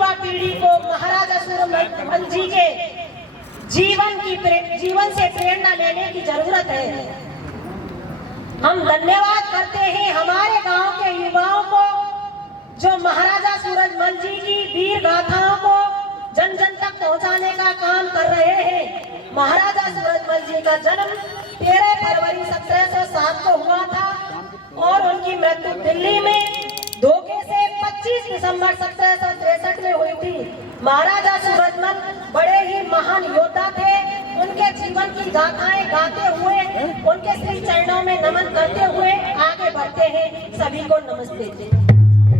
युवा पीढ़ी को महाराजा सूरजमल जी के जीवन से प्रेरणा लेने की जरूरत है। हम धन्यवाद करते हैं हमारे गांव के युवाओं को जो महाराजा सूरजमल जी की वीर गाथाओं को जन जन तक पहुंचाने का काम कर रहे हैं। महाराजा सूरजमल जी का जन्म 13 फरवरी 1707 को हुआ था और उनकी मृत्यु दिल्ली में धोखे से 25 दिसंबर 1763 में हुई थी। महाराजा सूरजमल बड़े ही महान योद्धा थे। उनके जीवन की गाथाएं गाते हुए उनके श्री चरणों में नमन करते हुए आगे बढ़ते हैं। सभी को नमस्ते।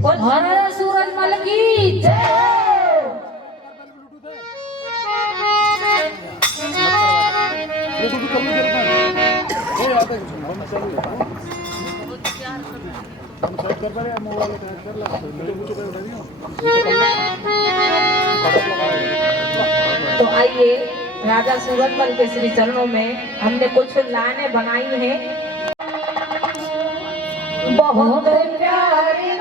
महाराजा सूरजमल की जय। तो आइए राजा सूरजमल के श्री चरणों में हमने कुछ लाइनें बनाई हैं। बहुत प्यारी